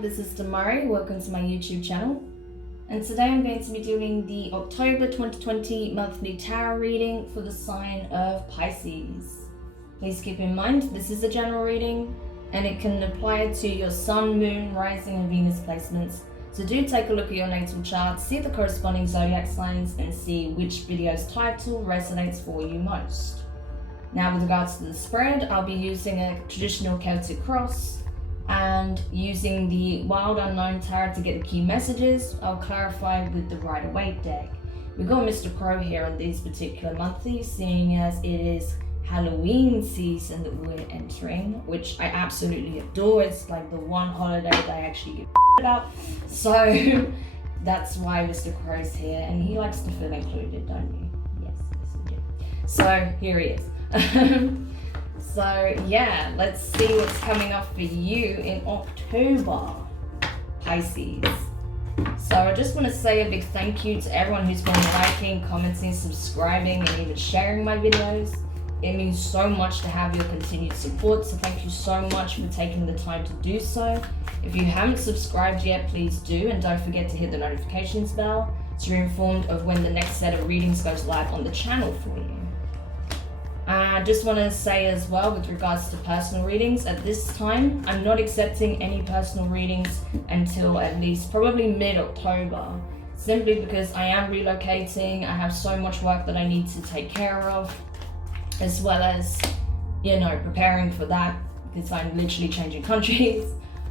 everyone, this is Demari. Welcome to my YouTube channel. And today I'm going to be doing the October 2020 monthly tarot reading for the sign of Pisces. Please keep in mind this is a general reading and it can apply to your Sun, Moon, Rising and Venus placements. So do take a look at your natal chart, see the corresponding zodiac signs and see which video's title resonates for you most. Now with regards to the spread, I'll be using a traditional Celtic cross and using the Wild Unknown Tarot to get the key messages. I'll clarify with the Rider-Waite deck. We've got Mr. Crow here on these particular monthlies, seeing as it is Halloween season that we're entering, which I absolutely adore. It's like the one holiday that I actually give about. So that's why Mr. Crow's here, and he likes to feel included, don't you? Yes, you do. So here he is. So yeah, let's see what's coming up for you in October, Pisces. So I just want to say a big thank you to everyone who's been liking, commenting, subscribing, and even sharing my videos. It means so much to have your continued support, so thank you so much for taking the time to do so. If you haven't subscribed yet, please do, and don't forget to hit the notifications bell so you're informed of when the next set of readings goes live on the channel for you. I just want to say as well, with regards to personal readings, at this time, I'm not accepting any personal readings until at least probably mid-October, simply because I am relocating. I have so much work that I need to take care of, as well as, preparing for that, because I'm literally changing countries.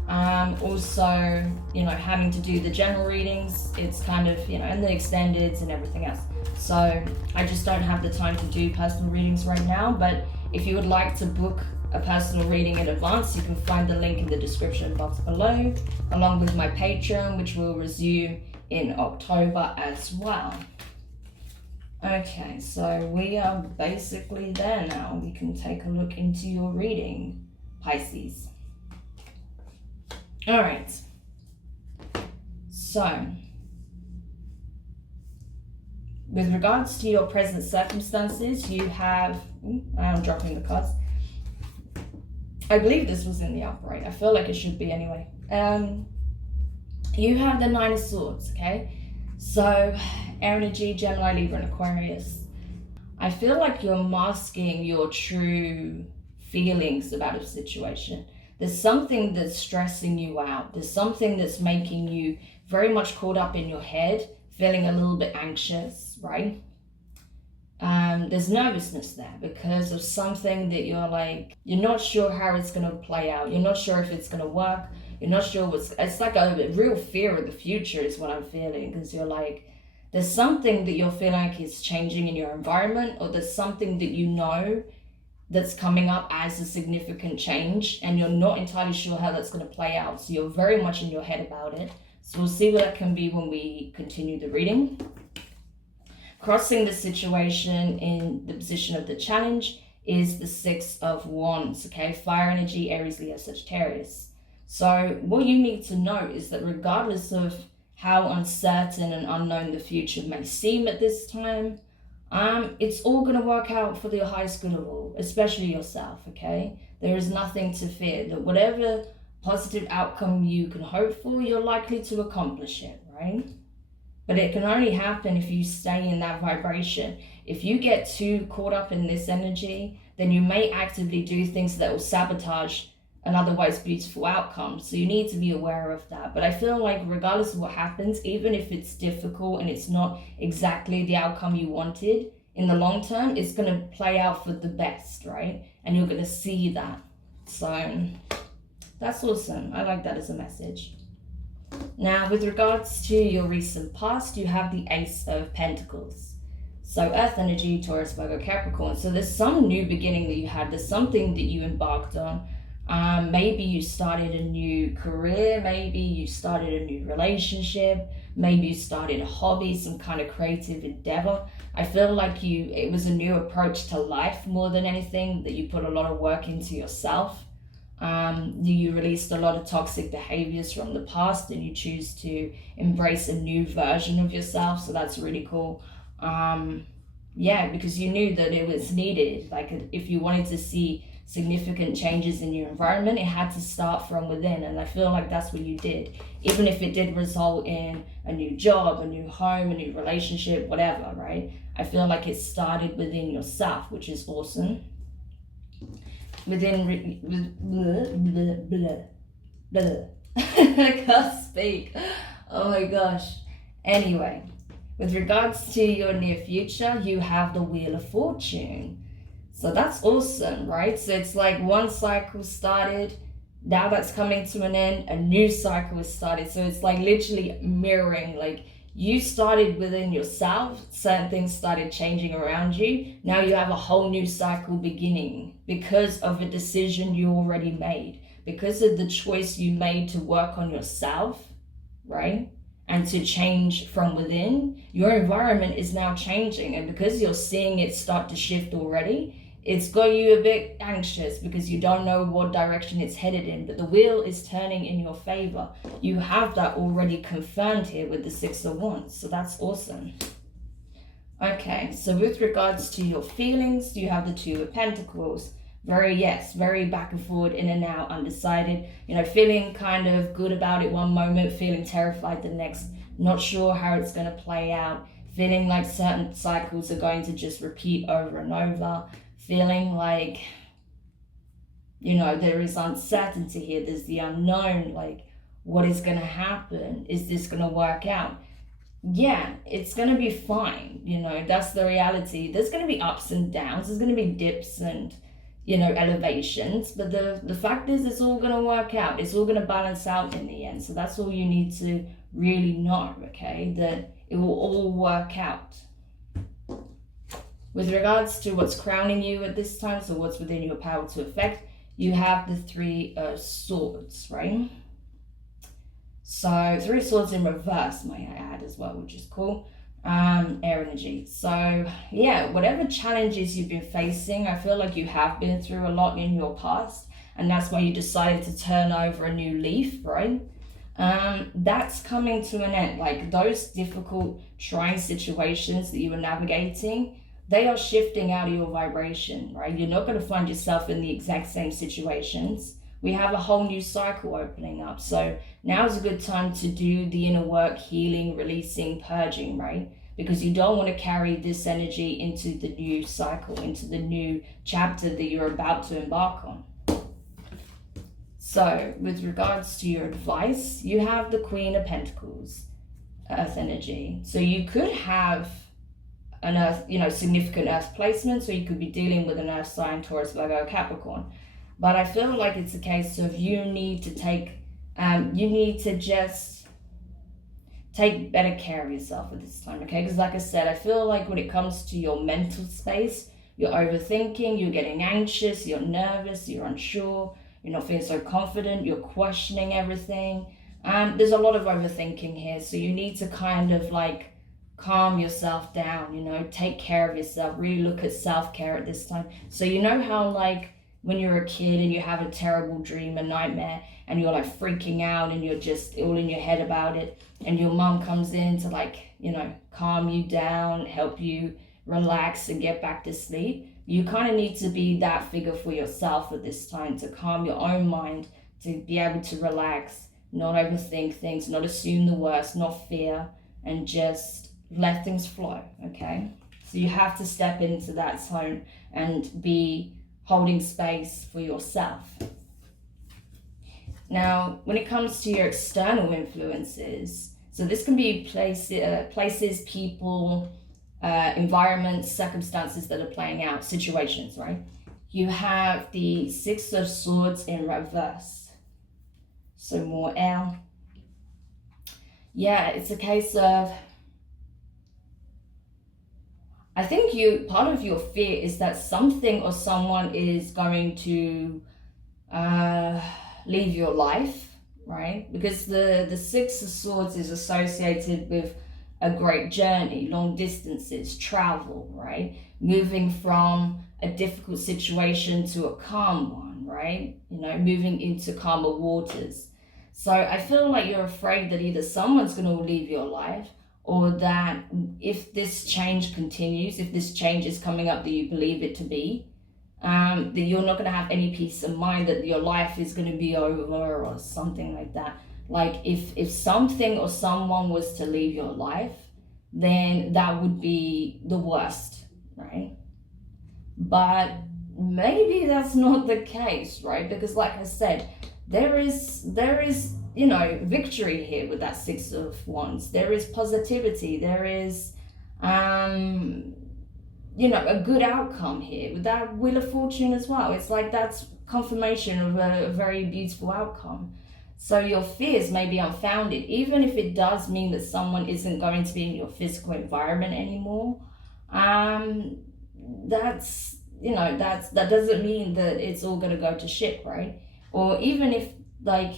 Also, having to do the general readings, it's kind of, and the extendeds and everything else. So I just don't have the time to do personal readings right now, but if you would like to book a personal reading in advance, you can find the link in the description box below, along with my Patreon, which will resume in October as well. Okay, so we are basically there now. We can take a look into your reading, Pisces. All right, so with regards to your present circumstances, you have, I'm dropping the cards. I believe this was in the upright. I feel like it should be anyway. You have the Nine of Swords, okay? So energy, Gemini, Libra, and Aquarius. I feel like you're masking your true feelings about a situation. There's something that's stressing you out. There's something that's making you very much caught up in your head, feeling a little bit anxious, right? There's nervousness there because of something that you're not sure how it's going to play out. You're not sure if it's going to work. You're not sure it's like a real fear of the future is what I'm feeling, because you're like, there's something that you're feeling like is changing in your environment, or there's something that that's coming up as a significant change, and you're not entirely sure how that's going to play out. So you're very much in your head about it. So we'll see what that can be when we continue the reading. Crossing the situation in the position of the challenge is the Six of Wands, okay? Fire energy, Aries, Leo, Sagittarius. So what you need to know is that regardless of how uncertain and unknown the future may seem at this time, it's all going to work out for the highest good of all, especially yourself, okay? There is nothing to fear. That whatever positive outcome you can hope for, you're likely to accomplish it, right? But it can only happen if you stay in that vibration. If you get too caught up in this energy, then you may actively do things that will sabotage an otherwise beautiful outcome. So you need to be aware of that. But I feel like regardless of what happens, even if it's difficult and it's not exactly the outcome you wanted, in the long term, it's going to play out for the best, right? And you're going to see that. So that's awesome. I like that as a message. Now, with regards to your recent past, you have the Ace of Pentacles. So Earth energy, Taurus, Virgo, Capricorn. So there's some new beginning that you had. There's something that you embarked on. Maybe you started a new career. Maybe you started a new relationship. Maybe you started a hobby, some kind of creative endeavor. I feel like it was a new approach to life more than anything, that you put a lot of work into yourself. You released a lot of toxic behaviors from the past and you choose to embrace a new version of yourself. So that's really cool. Because you knew that it was needed. Like if you wanted to see significant changes in your environment, it had to start from within. And I feel like that's what you did. Even if it did result in a new job, a new home, a new relationship, whatever, right? I feel like it started within yourself, which is awesome. I can't speak. Oh my gosh. Anyway, with regards to your near future, you have the Wheel of Fortune. So that's awesome, right? So it's like one cycle started, now that's coming to an end, a new cycle has started. So it's like literally mirroring, like you started within yourself, certain things started changing around you. Now you have a whole new cycle beginning because of a decision you already made, because of the choice you made to work on yourself, right? And to change from within. Your environment is now changing, and because you're seeing it start to shift already, it's got you a bit anxious because you don't know what direction it's headed in, but the wheel is turning in your favor. You have that already confirmed here with the Six of Wands, so that's awesome. Okay, so with regards to your feelings, you have the Two of Pentacles. Very back and forward, in and out, undecided, you know, feeling kind of good about it one moment, feeling terrified the next, not sure how it's going to play out, feeling like certain cycles are going to just repeat over and over, feeling like, you know, there is uncertainty here, there's the unknown, like what is going to happen, is this going to work out? Yeah, it's going to be fine, you know, that's the reality. There's going to be ups and downs, there's going to be dips and, you know, elevations, but the fact is it's all going to work out, it's all going to balance out in the end. So that's all you need to really know, okay, that it will all work out. With regards to what's crowning you at this time, so what's within your power to affect, you have the Three of Swords, right? So Three of Swords in reverse, may I add, as well, which is cool. Air energy. So yeah, whatever challenges you've been facing, I feel like you have been through a lot in your past, and that's why you decided to turn over a new leaf, right? That's coming to an end. Like those difficult, trying situations that you were navigating, they are shifting out of your vibration, right? You're not going to find yourself in the exact same situations. We have a whole new cycle opening up. So now is a good time to do the inner work, healing, releasing, purging, right? Because you don't want to carry this energy into the new cycle, into the new chapter that you're about to embark on. So with regards to your advice, you have the Queen of Pentacles, Earth energy. So you could have an Earth, you know, significant Earth placement. So you could be dealing with an Earth sign, Taurus, Virgo, Capricorn. But I feel like it's a case of you need to take, you need to just take better care of yourself at this time, okay? Because like I said, I feel like when it comes to your mental space, you're overthinking, you're getting anxious, you're nervous, you're unsure, you're not feeling so confident, you're questioning everything. There's a lot of overthinking here, so you need to kind of like calm yourself down, you know, take care of yourself, really look at self-care at this time. So you know how like, when you're a kid and you have a terrible dream, a nightmare, and you're like freaking out and you're just all in your head about it, and your mom comes in to like, you know, calm you down, help you relax and get back to sleep. You kind of need to be that figure for yourself at this time, to calm your own mind, to be able to relax, not overthink things, not assume the worst, not fear, and just let things flow, okay? So you have to step into that zone and be holding space for yourself. Now, when it comes to your external influences, so this can be places, people, environments, circumstances that are playing out, situations, right? You have the Six of Swords in reverse. So more air. Yeah, it's a case of, I think part of your fear is that something or someone is going to leave your life, right? Because the Six of Swords is associated with a great journey, long distances, travel, right? Moving from a difficult situation to a calm one, right? You know, moving into calmer waters. So I feel like you're afraid that either someone's going to leave your life, or that if this change continues, if this change is coming up that you believe it to be, that you're not going to have any peace of mind, that your life is going to be over or something like that. Like if something or someone was to leave your life, then that would be the worst, right? But maybe that's not the case, right? Because like I said, there is you know, victory here with that Six of Wands. There is positivity. There is you know, a good outcome here with that Wheel of Fortune as well. It's like that's confirmation of a very beautiful outcome. So your fears may be unfounded, even if it does mean that someone isn't going to be in your physical environment anymore. That's, you know, that doesn't mean that it's all going to go to shit, right? Or even if, like,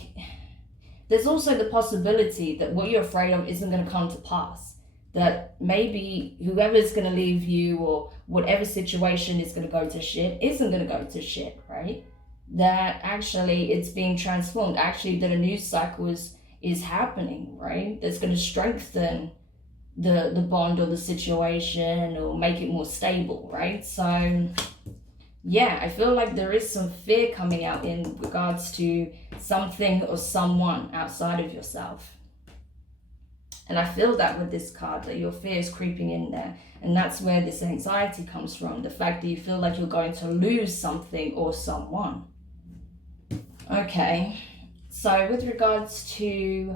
there's also the possibility that what you're afraid of isn't going to come to pass. That maybe whoever's going to leave you or whatever situation is going to go to shit isn't going to go to shit, right? That actually it's being transformed. Actually, that a new cycle is happening, right? That's going to strengthen the bond or the situation or make it more stable, right? So yeah, I feel like there is some fear coming out in regards to something or someone outside of yourself. And I feel that with this card, that your fear is creeping in there. And that's where this anxiety comes from. The fact that you feel like you're going to lose something or someone. Okay. So with regards to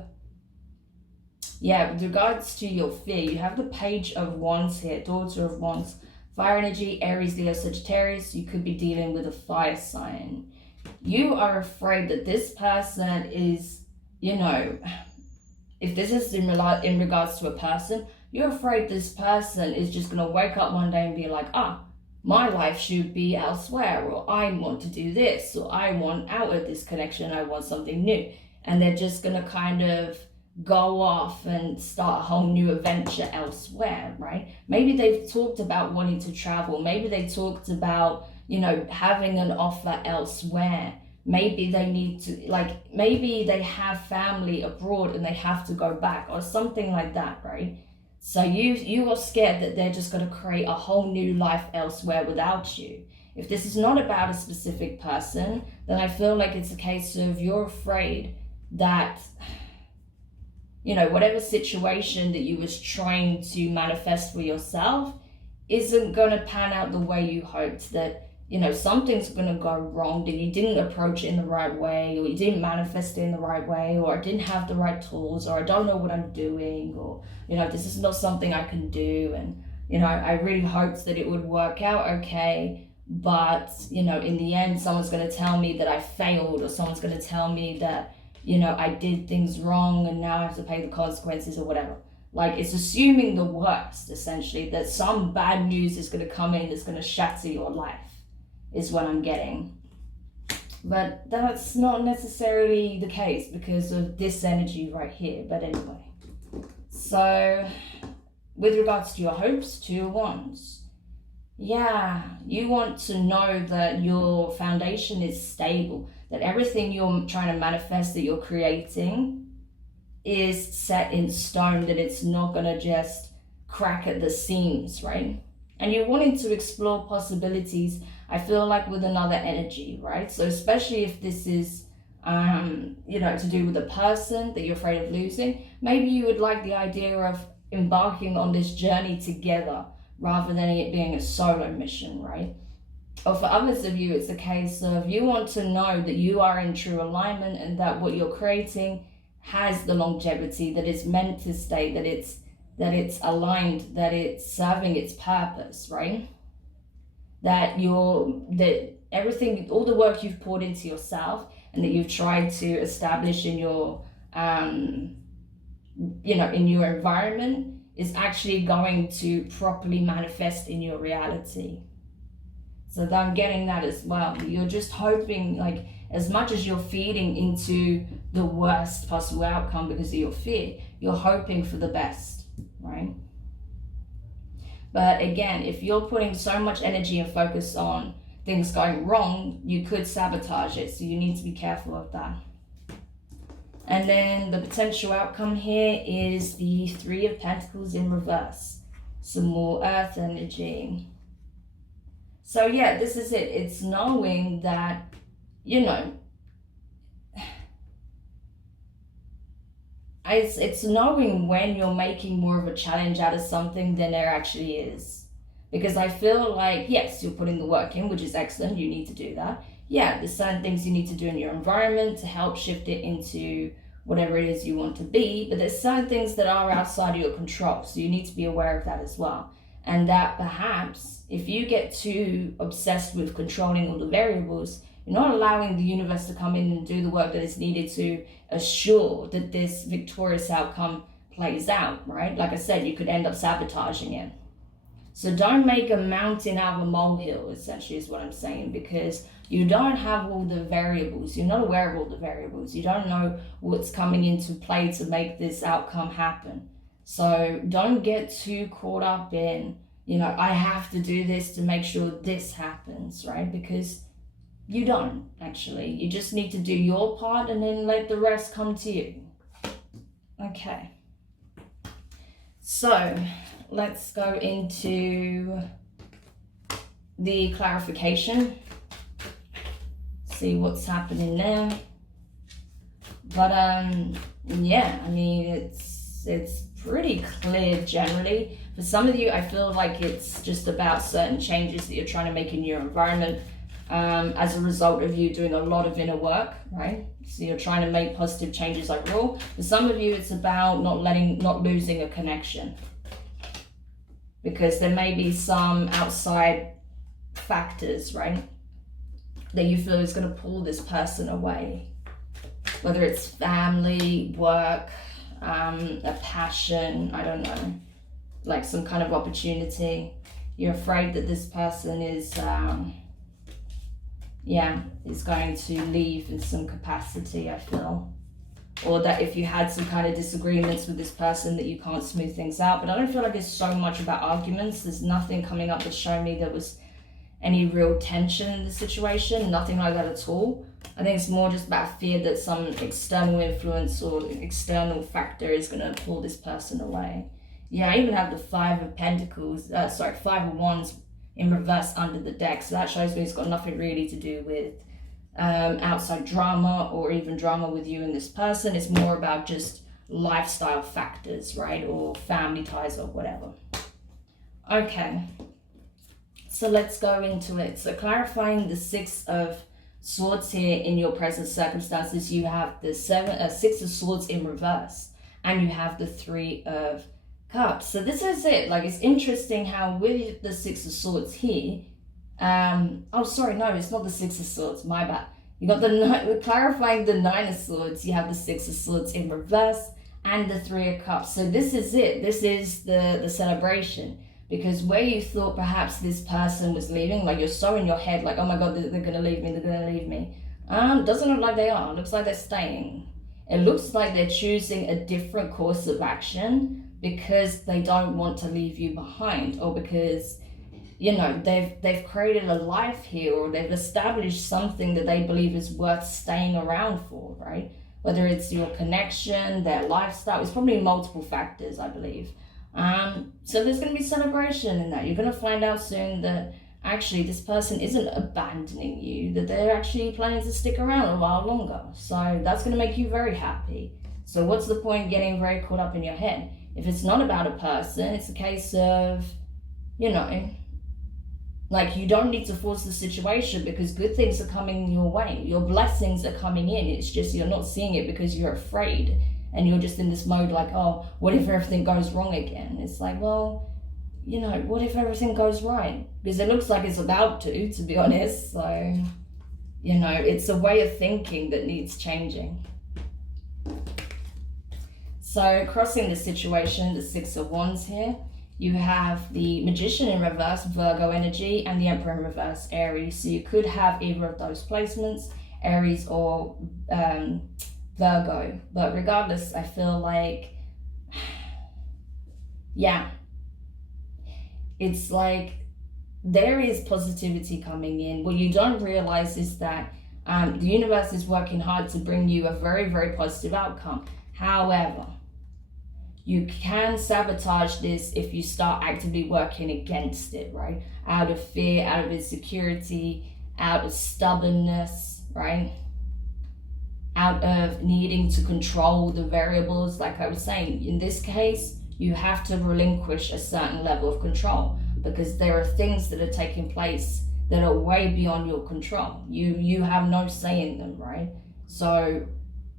your fear, you have the Page of Wands here, Daughter of Wands. Fire energy, Aries, Leo, Sagittarius. You could be dealing with a fire sign. You are afraid that this person is, you know, if this is in regards to a person, you're afraid this person is just going to wake up one day and be like, my life should be elsewhere, or I want to do this, or I want out of this connection, I want something new. And they're just going to kind of go off and start a whole new adventure elsewhere, right? Maybe they've talked about wanting to travel. Maybe they talked about, you know, having an offer elsewhere. Maybe they need to, like, maybe they have family abroad and they have to go back or something like that, right? So you are scared that they're just going to create a whole new life elsewhere without you. If this is not about a specific person, then I feel like it's a case of you're afraid that, you know, whatever situation that you was trying to manifest for yourself isn't going to pan out the way you hoped, that, you know, something's going to go wrong, that you didn't approach it in the right way, or you didn't manifest it in the right way, or I didn't have the right tools, or I don't know what I'm doing, or, you know, this is not something I can do. And, you know, I really hoped that it would work out okay, but, you know, in the end, someone's going to tell me that I failed, or someone's going to tell me that, you know, I did things wrong and now I have to pay the consequences or whatever. Like, it's assuming the worst, essentially, that some bad news is going to come in that's going to shatter your life, is what I'm getting. But that's not necessarily the case because of this energy right here. But anyway, so with regards to your hopes, Two of Wands. Yeah, you want to know that your foundation is stable, that everything you're trying to manifest, that you're creating, is set in stone, that it's not going to just crack at the seams, right? And you're wanting to explore possibilities, I feel like, with another energy, right? So especially if this is, you know, to do with a person that you're afraid of losing, maybe you would like the idea of embarking on this journey together rather than it being a solo mission, right? Or for others of you, it's a case of you want to know that you are in true alignment and that what you're creating has the longevity, that it's meant to stay, that it's aligned, that it's serving its purpose, right? That everything, all the work you've poured into yourself and that you've tried to establish in your, you know, in your environment is actually going to properly manifest in your reality. So I'm getting that as well. You're just hoping, like, as much as you're feeding into the worst possible outcome because of your fear, you're hoping for the best, right? But again, if you're putting so much energy and focus on things going wrong, you could sabotage it. So you need to be careful of that. And then the potential outcome here is the Three of Pentacles in reverse. Some more earth energy. So yeah, this is it. It's knowing that, you know, it's knowing when you're making more of a challenge out of something than there actually is. Because I feel like, yes, you're putting the work in, which is excellent. You need to do that. Yeah, there's certain things you need to do in your environment to help shift it into whatever it is you want to be. But there's certain things that are outside of your control. So you need to be aware of that as well. And that perhaps if you get too obsessed with controlling all the variables, you're not allowing the universe to come in and do the work that is needed to assure that this victorious outcome plays out, right? Like I said, you could end up sabotaging it. So don't make a mountain out of a molehill, essentially, is what I'm saying, because you don't have all the variables. You're not aware of all the variables. You don't know what's coming into play to make this outcome happen. So don't get too caught up in, you know, I have to do this to make sure this happens, right? Because you don't, actually. You just need to do your part and then let the rest come to you. Okay. So let's go into the clarification. See what's happening there. But yeah, I mean, it's pretty clear generally. For some of you, I feel like it's just about certain changes that you're trying to make in your environment as a result of you doing a lot of inner work, right? So you're trying to make positive changes overall. For some of you, it's about not losing a connection, because there may be some outside factors, right, that you feel is going to pull this person away, whether it's family, work, a passion, I don't know, like some kind of opportunity. You're afraid that this person is going to leave in some capacity, I feel. Or that if you had some kind of disagreements with this person, that you can't smooth things out. But I don't feel like it's so much about arguments. There's nothing coming up that's showing me there was any real tension in the situation. Nothing like that at all. I think it's more just about fear that some external influence or external factor is going to pull this person away. Yeah, I even have the Five of Pentacles, Five of Wands in reverse under the deck. So that shows me it's got nothing really to do with outside drama or even drama with you and this person. It's more about just lifestyle factors, right? Or family ties or whatever. Okay, so let's go into it. So clarifying the Six of Swords here in your present circumstances, you have the Six of Swords in reverse, and you have the Three of Cups. So this is it. Like, it's interesting how with the Six of Swords here, oh sorry, no, it's not the Six of Swords, my bad. You got the clarifying the Nine of Swords, you have the Six of Swords in reverse and the Three of Cups. So this is it. This is the celebration, because where you thought perhaps this person was leaving, like you're so in your head, like, oh my God, they're gonna leave me, they're gonna leave me. Doesn't look like they are. It looks like they're staying. It looks like they're choosing a different course of action because they don't want to leave you behind, or because, you know, they've created a life here, or they've established something that they believe is worth staying around for, right? Whether it's your connection, their lifestyle, it's probably multiple factors, I believe. So there's going to be celebration in that. You're going to find out soon that actually this person isn't abandoning you, that they're actually planning to stick around a while longer. So that's going to make you very happy. So what's the point getting very caught up in your head? If it's not about a person, it's a case of, you know, like, you don't need to force the situation, because good things are coming your way. Your blessings are coming in. It's just you're not seeing it because you're afraid. And you're just in this mode like, oh, what if everything goes wrong again? It's like, well, you know, what if everything goes right? Because it looks like it's about to be honest. So, you know, it's a way of thinking that needs changing. So crossing the situation, the Six of Wands here, you have the Magician in reverse, Virgo energy, and the Emperor in reverse, Aries. So you could have either of those placements, Aries or Virgo. But regardless, I feel like, yeah, it's like there is positivity coming in. What you don't realize is that the universe is working hard to bring you a very, very positive outcome. However, you can sabotage this if you start actively working against it, right? Out of fear, out of insecurity, out of stubbornness, right? Out of needing to control the variables. Like I was saying, in this case, you have to relinquish a certain level of control, because there are things that are taking place that are way beyond your control. You have no say in them, right? So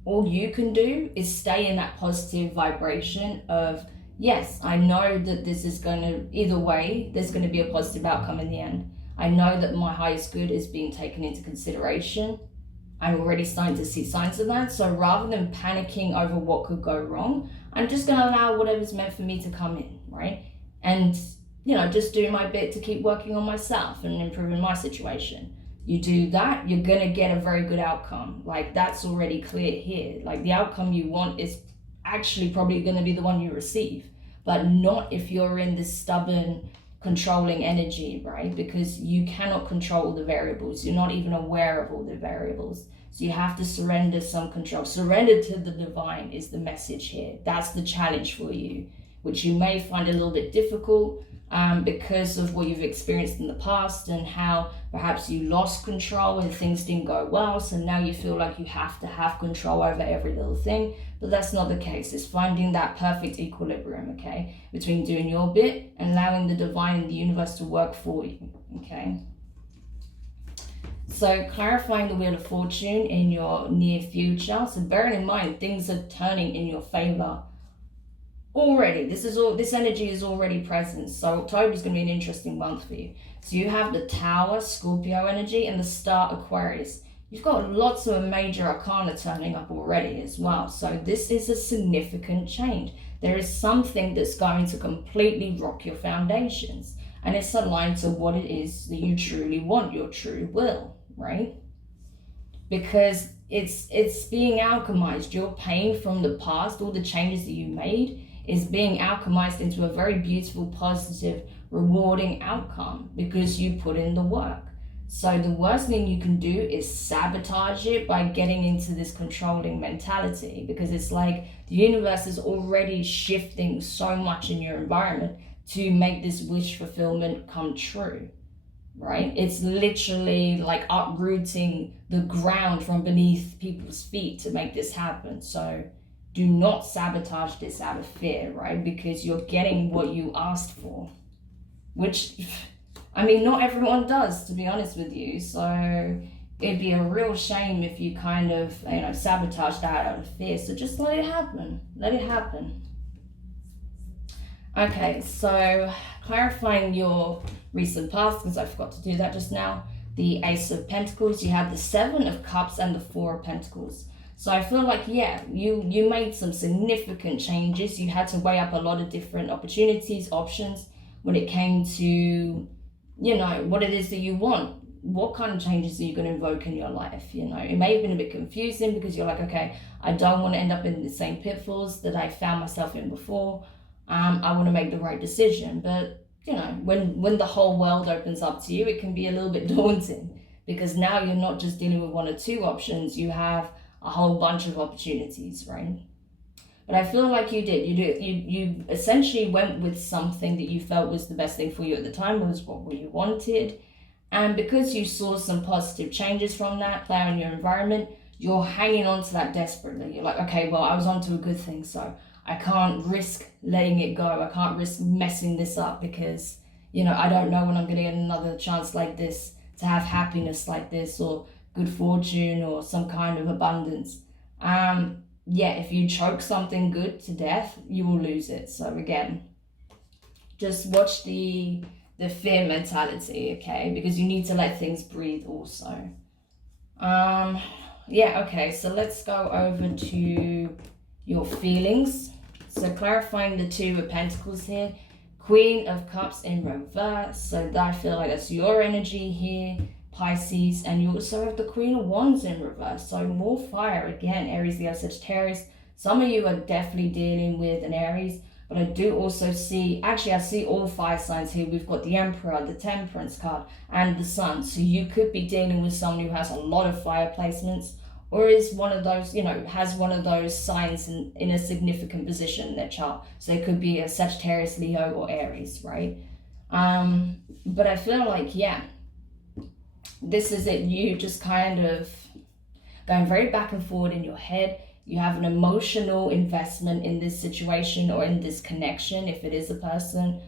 all you can do is stay in that positive vibration of, yes, I know that this is going to, either way, there's going to be a positive outcome in the end. I know that my highest good is being taken into consideration. I'm already starting to see signs of that. So rather than panicking over what could go wrong, I'm just going to allow whatever's meant for me to come in, right? And, just do my bit to keep working on myself and improving my situation. You do that, you're going to get a very good outcome. Like, that's already clear here. Like, the outcome you want is actually probably going to be the one you receive, but not if you're in this stubborn, controlling energy, right? Because you cannot control the variables. You're not even aware of all the variables. So you have to surrender some control. Surrender to the divine is the message here. That's the challenge for you, which you may find a little bit difficult because of what you've experienced in the past and how perhaps you lost control and things didn't go well. So now you feel like you have to have control over every little thing, but that's not the case. It's finding that perfect equilibrium, okay, between doing your bit and allowing the divine and the universe to work for you, okay? So clarifying the Wheel of Fortune in your near future. So bearing in mind, things are turning in your favor already. This energy is already present. So October is going to be an interesting month for you. So you have the Tower, Scorpio energy, and the Star, Aquarius. You've got lots of major arcana turning up already as well. So this is a significant change. There is something that's going to completely rock your foundations. And it's aligned to what it is that you truly want, your true will, right? Because it's being alchemized. Your pain from the past, all the changes that you made, is being alchemized into a very beautiful, positive, rewarding outcome because you put in the work. So the worst thing you can do is sabotage it by getting into this controlling mentality, because it's like the universe is already shifting so much in your environment to make this wish fulfillment come true, right? It's literally like uprooting the ground from beneath people's feet to make this happen. So do not sabotage this out of fear, right? Because you're getting what you asked for, which, I mean, not everyone does, to be honest with you. So it'd be a real shame if you kind of, sabotage that out of fear. So just let it happen. Let it happen. Okay, so clarifying your recent past, because I forgot to do that just now. The Ace of Pentacles, you have the Seven of Cups and the Four of Pentacles. So I feel like, yeah, you made some significant changes. You had to weigh up a lot of different opportunities, options when it came to, what it is that you want. What kind of changes are you going to invoke in your life? It may have been a bit confusing because you're like, okay, I don't want to end up in the same pitfalls that I found myself in before. I want to make the right decision. But, when the whole world opens up to you, it can be a little bit daunting, because now you're not just dealing with one or two options. You have a whole bunch of opportunities, right? But I feel like you did. You essentially went with something that you felt was the best thing for you at the time, was what you wanted. And because you saw some positive changes from that play in your environment, you're hanging on to that desperately. You're like, okay, well, I was onto a good thing, so I can't risk letting it go. I can't risk messing this up because, I don't know when I'm going to get another chance like this to have happiness like this, or good fortune, or some kind of abundance. If you choke something good to death, you will lose it. So again, just watch the fear mentality, okay? Because you need to let things breathe also. Okay, so let's go over to your feelings. So clarifying the Two of Pentacles here, Queen of Cups in reverse. So I feel like that's your energy here, Pisces, and you also have the Queen of Wands in reverse. So more fire again, Aries, Leo, Sagittarius. Some of you are definitely dealing with an Aries, but I do also see, I see all fire signs here. We've got the Emperor, the Temperance card, and the Sun. So you could be dealing with someone who has a lot of fire placements, or is one of those, has one of those signs in a significant position in their chart. So it could be a Sagittarius, Leo, or Aries, right? But I feel like, yeah, this is it. You just kind of going very back and forward in your head. You have an emotional investment in this situation or in this connection, if it is a person.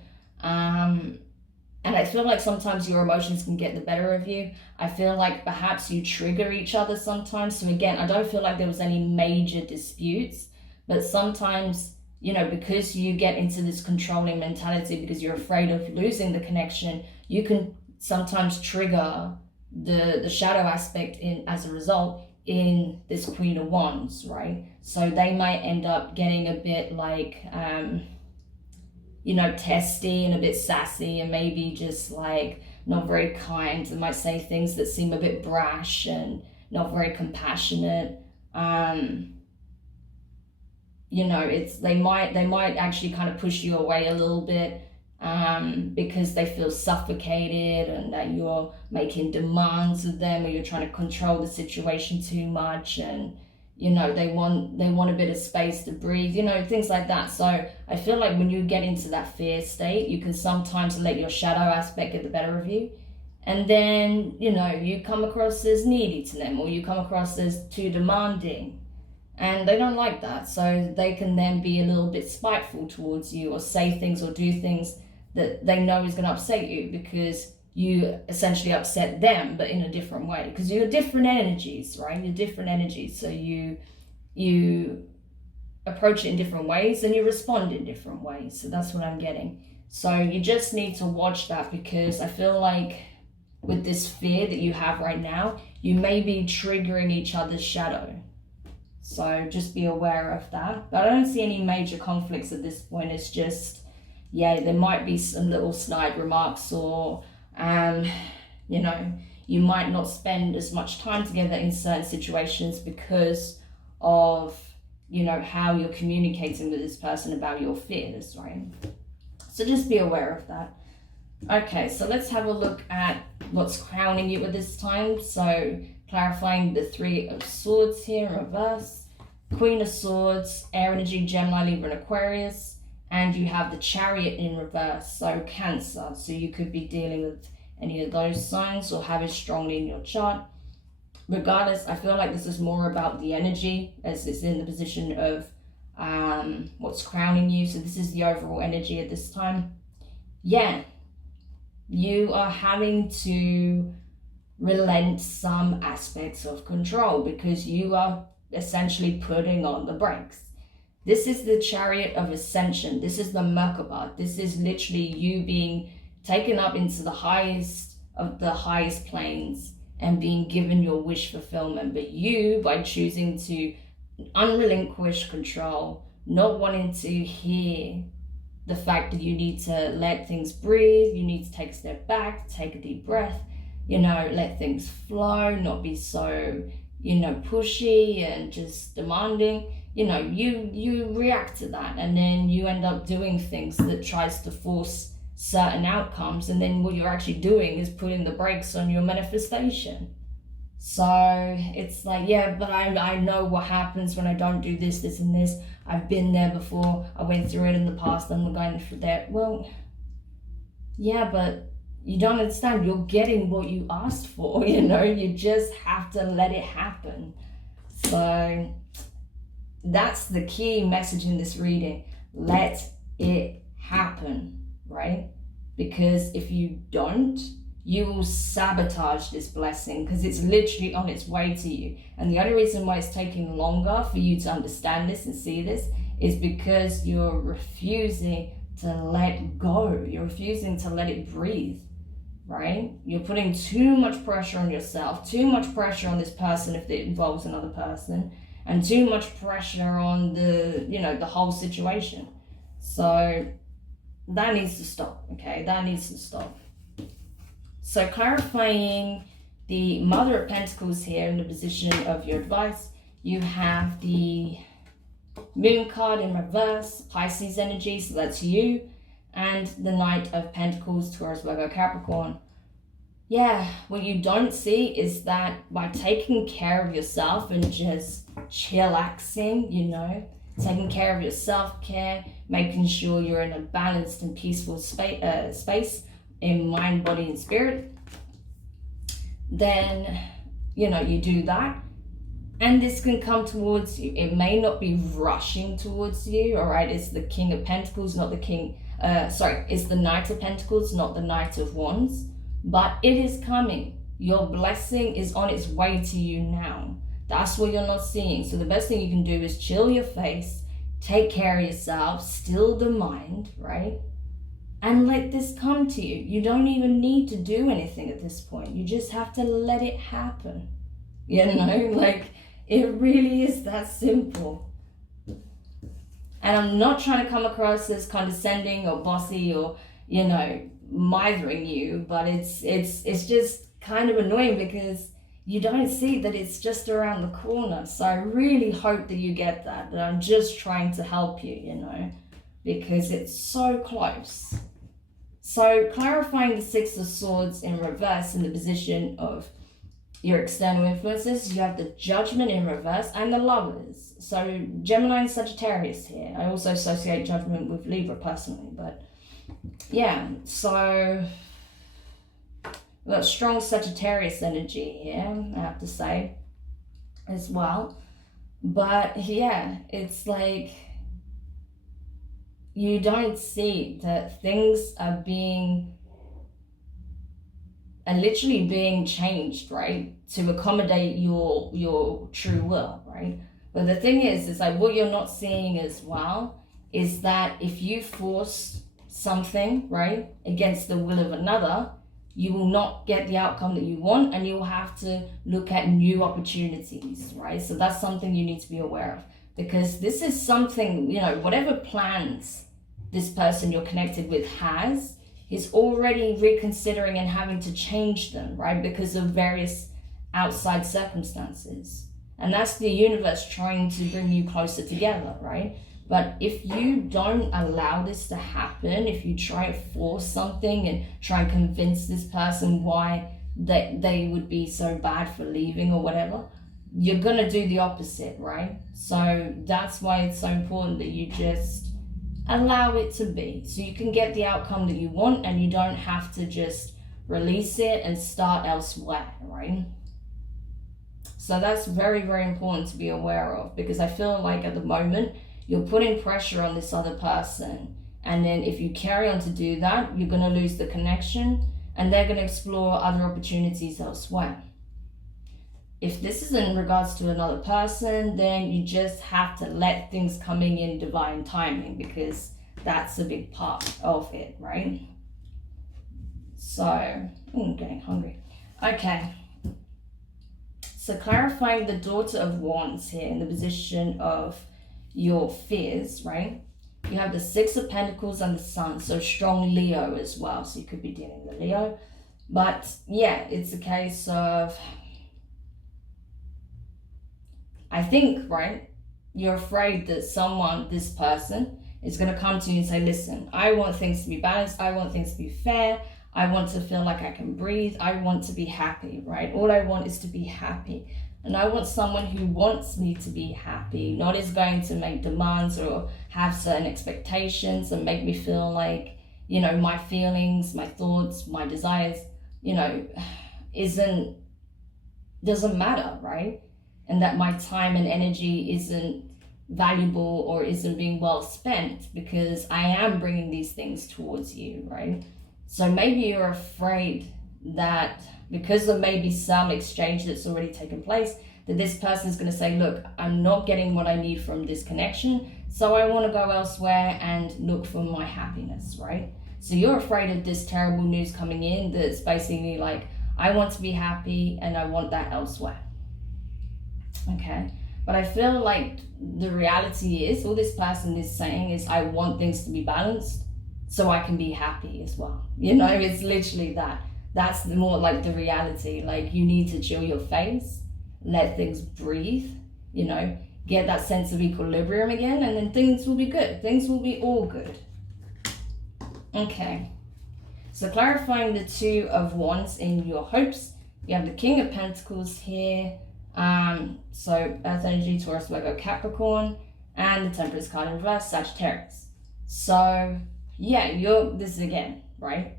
And I feel like sometimes your emotions can get the better of you. I feel like perhaps you trigger each other sometimes. So again, I don't feel like there was any major disputes, but sometimes, because you get into this controlling mentality because you're afraid of losing the connection, you can sometimes trigger the shadow aspect in as a result in this Queen of Wands, right? So they might end up getting a bit like, testy and a bit sassy and maybe just like not very kind. They might say things that seem a bit brash and not very compassionate. They might actually kind of push you away a little bit because they feel suffocated and that you're making demands of them, or you're trying to control the situation too much, and they want a bit of space to breathe, things like that. So I feel like when you get into that fear state, you can sometimes let your shadow aspect get the better of you, and then you come across as needy to them, or you come across as too demanding, and they don't like that. So they can then be a little bit spiteful towards you, or say things or do things that they know is going to upset you, because you essentially upset them, but in a different way, because you're different energies, right? You're different energies. So you approach it in different ways and you respond in different ways. So that's what I'm getting. So you just need to watch that, because I feel like with this fear that you have right now, you may be triggering each other's shadow. So just be aware of that. But I don't see any major conflicts at this point. It's just, there might be some little snide remarks, or you might not spend as much time together in certain situations because of, how you're communicating with this person about your fears, right? So just be aware of that. Okay, so let's have a look at what's crowning you at this time. So clarifying the Three of Swords here in reverse, Queen of Swords, air energy, Gemini, Libra, and Aquarius. And you have the Chariot in reverse, so Cancer. So you could be dealing with any of those signs or have it strongly in your chart. Regardless, I feel like this is more about the energy, as it's in the position of what's crowning you. So this is the overall energy at this time. Yeah, you are having to relent some aspects of control because you are essentially putting on the brakes. This is the Chariot of Ascension. This is the Merkaba. This is literally you being taken up into the highest of the highest planes and being given your wish fulfillment. But you, by choosing to unrelinquish control, not wanting to hear the fact that you need to let things breathe, you need to take a step back, take a deep breath, let things flow, not be so, pushy and just demanding. You react to that, and then you end up doing things that tries to force certain outcomes, and then what you're actually doing is putting the brakes on your manifestation. So it's like, but I know what happens when I don't do this, this, and this. I've been there before. I went through it in the past. I'm going through that. Well, but you don't understand. You're getting what you asked for, You just have to let it happen. So that's the key message in this reading. Let it happen, right? Because if you don't, you will sabotage this blessing, because it's literally on its way to you. And the only reason why it's taking longer for you to understand this and see this is because you're refusing to let go. You're refusing to let it breathe, right? You're putting too much pressure on yourself, too much pressure on this person if it involves another person, and too much pressure on the whole situation. So that needs to stop, okay? That needs to stop. So clarifying the Mother of Pentacles here in the position of your advice, you have the Moon card in reverse, Pisces energy, so that's you, and the Knight of Pentacles, Taurus, Virgo, Capricorn. yeah, what you don't see is that by taking care of yourself and just chillaxing, you know, taking care of your self-care, making sure you're in a balanced and peaceful space in mind, body, and spirit, then, you know, you do that. And this can come towards you. It may not be rushing towards you, all right? It's the King of Pentacles, not the it's the Knight of Pentacles, not the Knight of Wands. But it is coming. Your blessing is on its way to you now. That's what you're not seeing. So the best thing you can do is chill your face, take care of yourself, still the mind, right? And let this come to you. You don't even need to do anything at this point. You just have to let it happen. You know, like, it really is that simple. And I'm not trying to come across as condescending or bossy or, you know, mithering you, but it's just kind of annoying because you don't see that it's just around the corner. So I really hope that you get that I'm just trying to help you, you know, because it's so close. So clarifying the Six of Swords in reverse in the position of your external influences, you have the Judgment in reverse and the Lovers. So Gemini and Sagittarius here. I also associate Judgment with Libra personally, but yeah, so we've got strong Sagittarius energy here, I have to say, as well. But yeah, it's like you don't see that things are literally being changed, right, to accommodate your true will, right? But the thing is like what you're not seeing as well is that if you force something, right, against the will of another, you will not get the outcome that you want, and you'll have to look at new opportunities, right? So that's something you need to be aware of, because this is something, you know, whatever plans this person you're connected with has, is already reconsidering and having to change them, right, because of various outside circumstances. And that's the universe trying to bring you closer together, right? But if you don't allow this to happen, if you try to force something and try and convince this person why they would be so bad for leaving or whatever, you're gonna do the opposite, right? So that's why it's so important that you just allow it to be, so you can get the outcome that you want and you don't have to just release it and start elsewhere, right? So that's very, very important to be aware of, because I feel like at the moment you're putting pressure on this other person, and then if you carry on to do that, you're going to lose the connection and they're going to explore other opportunities elsewhere. If this is in regards to another person, then you just have to let things coming in divine timing, because that's a big part of it, right? So, I'm getting hungry. Okay. So clarifying the Daughter of Wands here in the position of your fears, right? You have the Six of Pentacles and the Sun, so strong Leo as well. So you could be dealing with Leo. But yeah, it's a case of, I think, right, you're afraid that this person is going to come to you and say, listen, I want things to be balanced. I want things to be fair. I want to feel like I can breathe. I want to be happy, right? All I want is to be happy. And I want someone who wants me to be happy, not is going to make demands or have certain expectations and make me feel like, you know, my feelings, my thoughts, my desires, you know, doesn't matter, right? And that my time and energy isn't valuable or isn't being well spent, because I am bringing these things towards you, right? So maybe you're afraid that because there may be some exchange that's already taken place, that this person's going to say, look, I'm not getting what I need from this connection, so I want to go elsewhere and look for my happiness, right? So you're afraid of this terrible news coming in that's basically like, I want to be happy and I want that elsewhere. Okay, but I feel like the reality is, all this person is saying is, I want things to be balanced so I can be happy as well. You know, it's literally that. That's more like the reality. Like, you need to chill your face, let things breathe, you know, get that sense of equilibrium again, and then things will be good. Things will be all good. Okay. So clarifying the Two of Wands in your hopes. You have the King of Pentacles here. So Earth energy, Taurus, Virgo, Capricorn. And the Temperance card in reverse, Sagittarius. So yeah, this is again, right?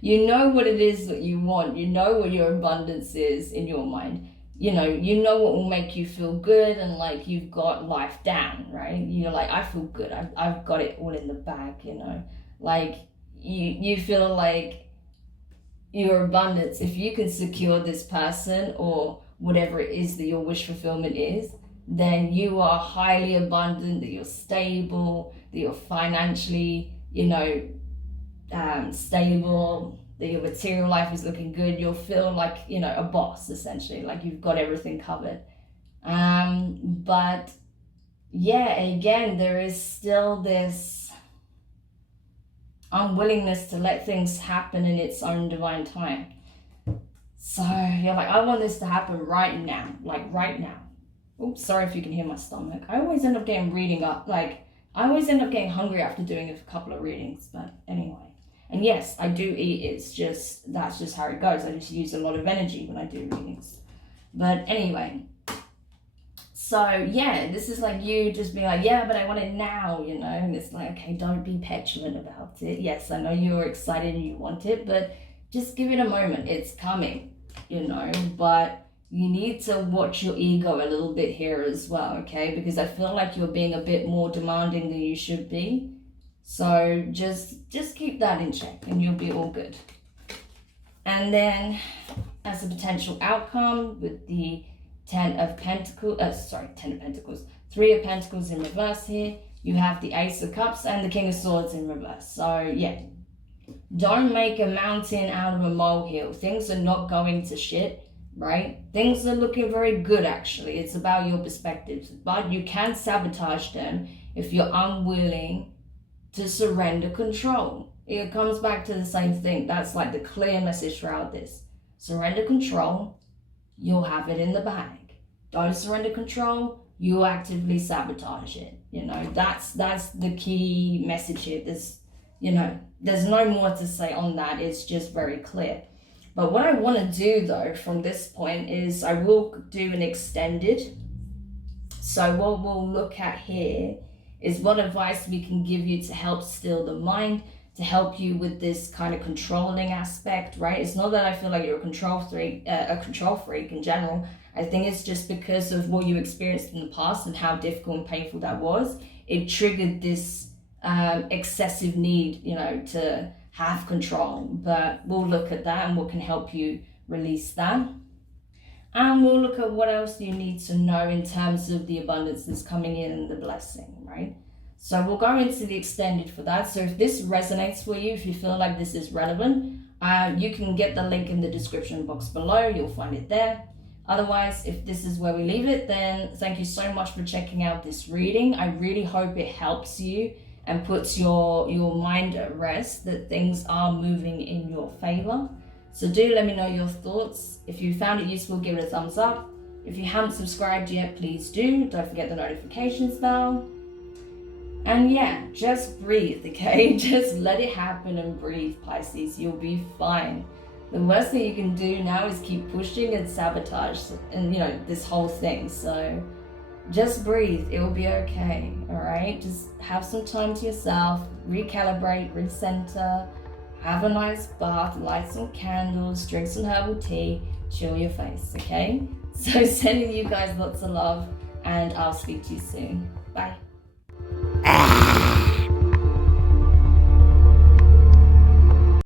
You know what it is that you want. You know what your abundance is in your mind. You know what will make you feel good and like you've got life down, right? You're like, I feel good. I've got it all in the bag, Like you feel like your abundance, if you can secure this person or whatever it is that your wish fulfillment is, then you are highly abundant, that you're stable, that you're financially, stable, that your material life is looking good. You'll feel like, a boss, essentially, like you've got everything covered. But yeah, again, there is still this unwillingness to let things happen in its own divine time. So you're like, I want this to happen right now, like right now. Oops, sorry if you can hear my stomach. I always end up getting hungry after doing a couple of readings, but anyway. And yes, I do eat. That's just how it goes. I just use a lot of energy when I do readings. But anyway, so yeah, this is like you just being like, yeah, but I want it now, and it's like, okay, don't be petulant about it. Yes, I know you're excited and you want it, but just give it a moment. It's coming, but you need to watch your ego a little bit here as well, okay? Because I feel like you're being a bit more demanding than you should be. So just keep that in check and you'll be all good. And then as a potential outcome with the Ten of Pentacles, 3 of Pentacles in reverse here, you have the Ace of Cups and the King of Swords in reverse. So yeah, don't make a mountain out of a molehill. Things are not going to shit, right? Things are looking very good, actually. It's about your perspectives, but you can sabotage them if you're unwilling to surrender control. It comes back to the same thing. That's like the clear message throughout this. Surrender control, you'll have it in the bag. Don't surrender control, you actively sabotage it. That's the key message here. There's no more to say on that. It's just very clear. But what I want to do though from this point is I will do an extended. So what we'll look at here is what advice we can give you to help still the mind, to help you with this kind of controlling aspect, right? It's not that I feel like you're a control freak in general. I think it's just because of what you experienced in the past and how difficult and painful that was. It triggered this excessive need, to have control. But we'll look at that and what can help you release that. And we'll look at what else you need to know in terms of the abundance that's coming in and the blessing, right? So we'll go into the extended for that. So if this resonates for you, if you feel like this is relevant, you can get the link in the description box below. You'll find it there. Otherwise, if this is where we leave it, then thank you so much for checking out this reading. I really hope it helps you and puts your mind at rest, that things are moving in your favor. So do let me know your thoughts. If you found it useful, give it a thumbs up. If you haven't subscribed yet, please do. Don't forget the notifications bell. And yeah, just breathe, okay? Just let it happen and breathe, Pisces. You'll be fine. The worst thing you can do now is keep pushing and sabotage and this whole thing. So just breathe. It will be okay, all right? Just have some time to yourself, recalibrate, recenter, have a nice bath, light some candles, drink some herbal tea, chill your face, okay? So sending you guys lots of love, and I'll speak to you soon. Bye.